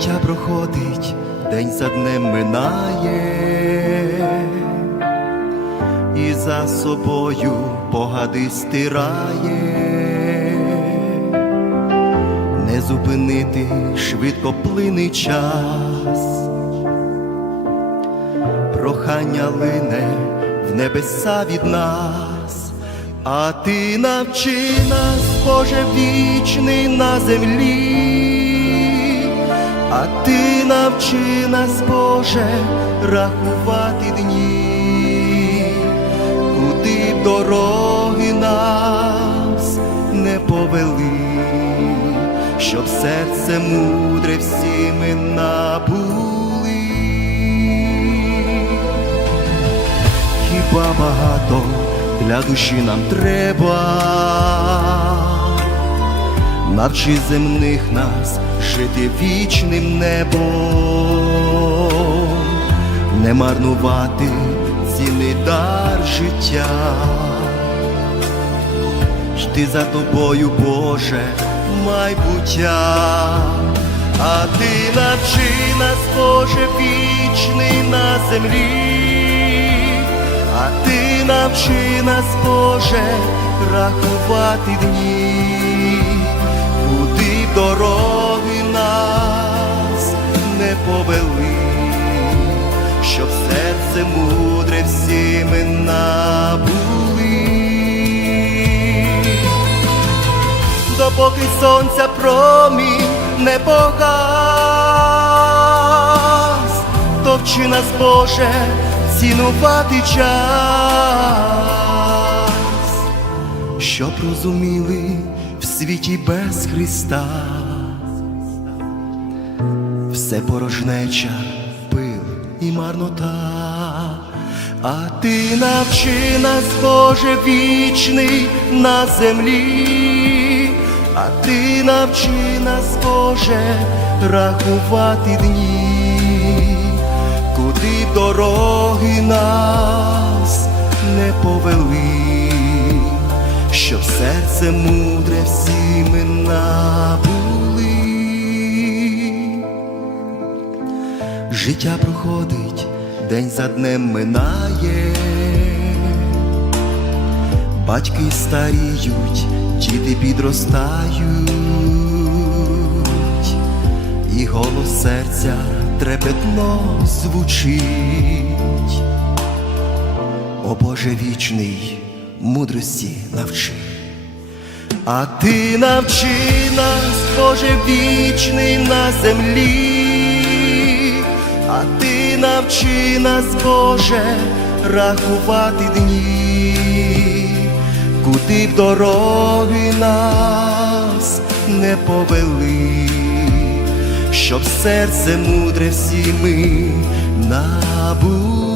Життя проходить, день за днем минає, за собою погади стирає, не зупинити швидко плине час, прохання лине в небеса від нас, а ти навчи нас, Боже вічний на землі. А ти навчи нас, Боже, рахувати дні, дороги нас не повели, щоб серце мудре всі ми набули. Хіба багато для душі нам треба? Навчи земних нас жити вічним небом, не марнувати цінний дар життя, йти за тобою, Боже, майбуття, а ти навчи нас, Боже, вічний на землі, а ти навчи нас, Боже, рахувати дні. Куди дороги нас не повели, щоб серце мудре всі ми набули, допоки сонця промінь не погас, то вчи нас, Боже, цінувати час щоб розуміли в світі без Христа, все порожнеча, і марнота, а ти навчи нас, Боже вічний на землі, а ти навчи нас, Боже, рахувати дні, куди дороги нас не повели щоб серце мудре всі ми Життя проходить, день за днем минає, батьки старіють, діти підростають, і голос серця трепетно звучить. О Боже вічний, мудрості навчи. А ти навчи нас, Боже вічний на землі, а ти навчи нас, Боже, рахувати дні, куди б дороги нас не повели, щоб серце мудре всі ми набули.